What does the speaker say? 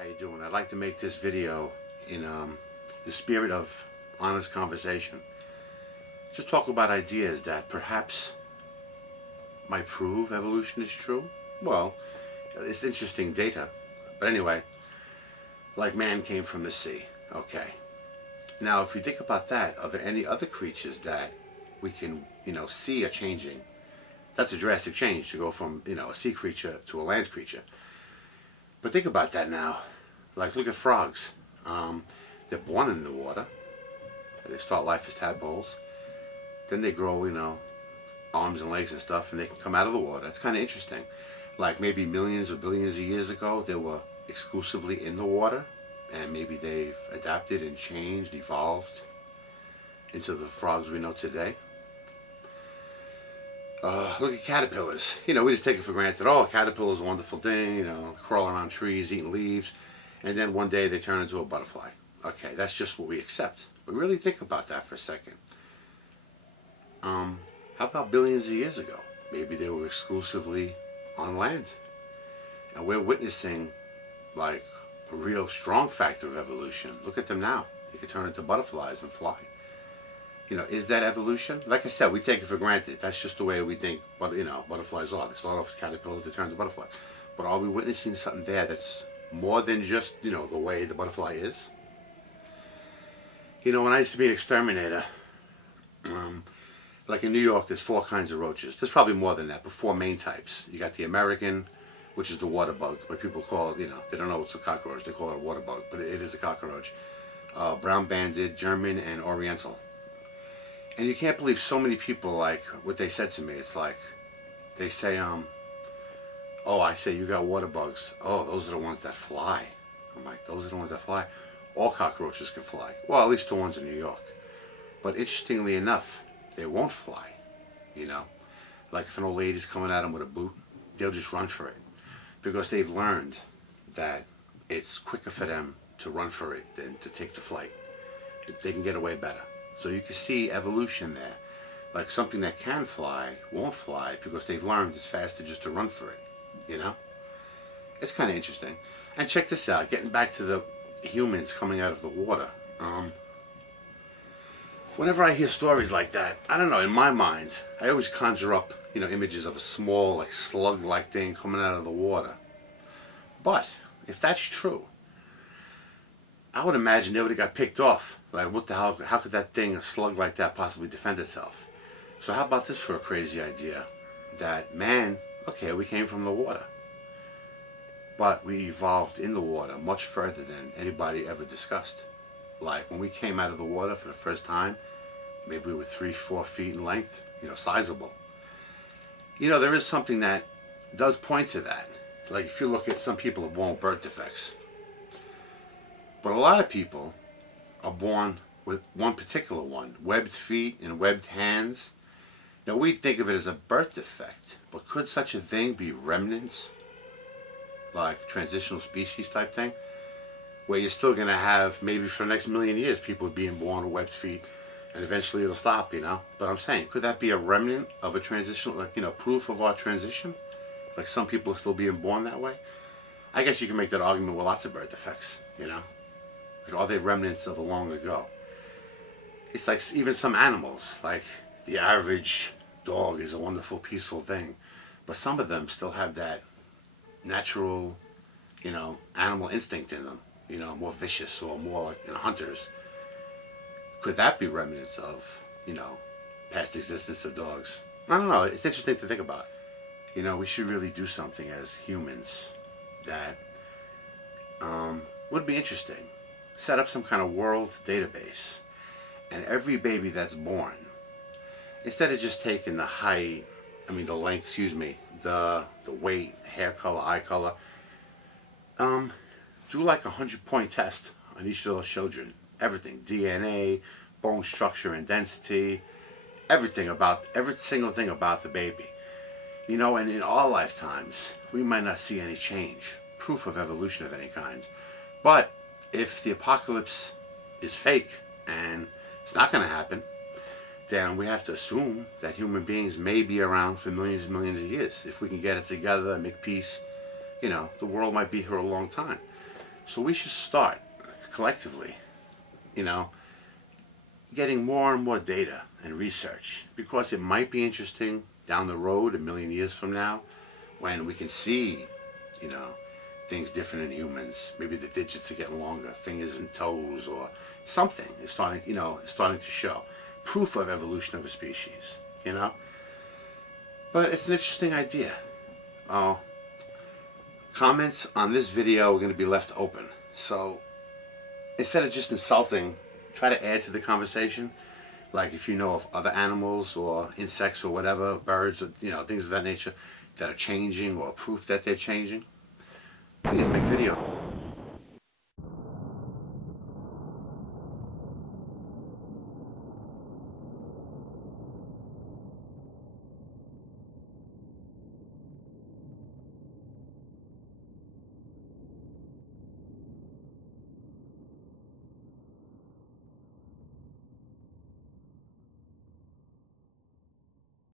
how you doing? I'd like to make this video in the spirit of honest conversation. Just talk about ideas that perhaps might prove evolution is true. Well, it's interesting data. But anyway, like man came from the sea. Okay. Now, if you think about that, are there any other creatures that we can, see are changing? That's a drastic change to go from, a sea creature to a land creature. But think about that now. Like, look at frogs. They're born in the water. They start life as tadpoles. Then they grow, arms and legs and stuff, and they can come out of the water. It's kind of interesting. Like maybe millions or billions of years ago, they were exclusively in the water, and maybe they've adapted and changed, evolved into the frogs we know today. Look at caterpillars. We just take it for granted. Oh, a caterpillar is a wonderful thing, crawling around trees, eating leaves, and then one day they turn into a butterfly. Okay, that's just what we accept. But really think about that for a second. How about billions of years ago? Maybe they were exclusively on land. And we're witnessing, like, a real strong factor of evolution. Look at them now. They could turn into butterflies and fly. Is that evolution? Like I said, we take it for granted. That's just the way we think, butterflies are. They start off as caterpillars, they turn into butterflies. But are we witnessing something there that's more than just, the way the butterfly is? When I used to be an exterminator, like in New York, there's 4 kinds of roaches. There's probably more than that, but 4 main types. You got the American, which is the water bug. But people call it, they don't know it's a cockroach. They call it a water bug, but it is a cockroach. Brown banded, German, and Oriental. And you can't believe so many people, like, what they said to me. It's like, they say, oh, I say, you got water bugs. Oh, those are the ones that fly. I'm like, those are the ones that fly? All cockroaches can fly. Well, at least the ones in New York. But interestingly enough, they won't fly, Like if an old lady's coming at them with a boot, they'll just run for it. Because they've learned that it's quicker for them to run for it than to take the flight. They can get away better. So you can see evolution there. Like something that can fly won't fly because they've learned it's faster just to run for it, It's kind of interesting. And check this out, getting back to the humans coming out of the water. Whenever I hear stories like that, I don't know, in my mind, I always conjure up, images of a small, like slug-like thing coming out of the water. But if that's true, I would imagine they would have got picked off. Like, what the hell? How could that thing, a slug like that, possibly defend itself? So how about this for a crazy idea? That man, okay, we came from the water. But we evolved in the water much further than anybody ever discussed. Like, when we came out of the water for the first time, maybe we were 3-4 feet in length, sizable. There is something that does point to that. Like, if you look at some people are born with birth defects. But a lot of people are born with one particular one, webbed feet and webbed hands. Now, we think of it as a birth defect, but could such a thing be remnants? Like transitional species type thing? Where you're still going to have, maybe for the next million years, people being born with webbed feet, and eventually it'll stop, But I'm saying, could that be a remnant of a transitional, like, proof of our transition? Like some people are still being born that way? I guess you can make that argument with lots of birth defects, Like, are they remnants of the long ago? It's like even some animals, like the average dog is a wonderful, peaceful thing. But some of them still have that natural, animal instinct in them. More vicious or more like hunters. Could that be remnants of, past existence of dogs? I don't know. It's interesting to think about. We should really do something as humans that would be interesting. Set up some kind of world database. And every baby that's born, instead of just taking the height, the length, the weight, hair color, eye color, do like a 100-point test on each of those children. Everything, DNA, bone structure and density, every single thing about the baby. And in our lifetimes, we might not see any change, proof of evolution of any kind. But if the apocalypse is fake and it's not going to happen, then we have to assume that human beings may be around for millions and millions of years. If we can get it together and make peace, the world might be here a long time. So we should start collectively, getting more and more data and research, because it might be interesting down the road, a million years from now, when we can see, things different in humans. Maybe the digits are getting longer, fingers and toes, or something is starting, starting to show proof of evolution of a species, But it's an interesting idea. Comments on this video are going to be left open. So instead of just insulting, try to add to the conversation. Like if you know of other animals or insects or whatever, birds, or, things of that nature that are changing, or proof that they're changing, please make videos.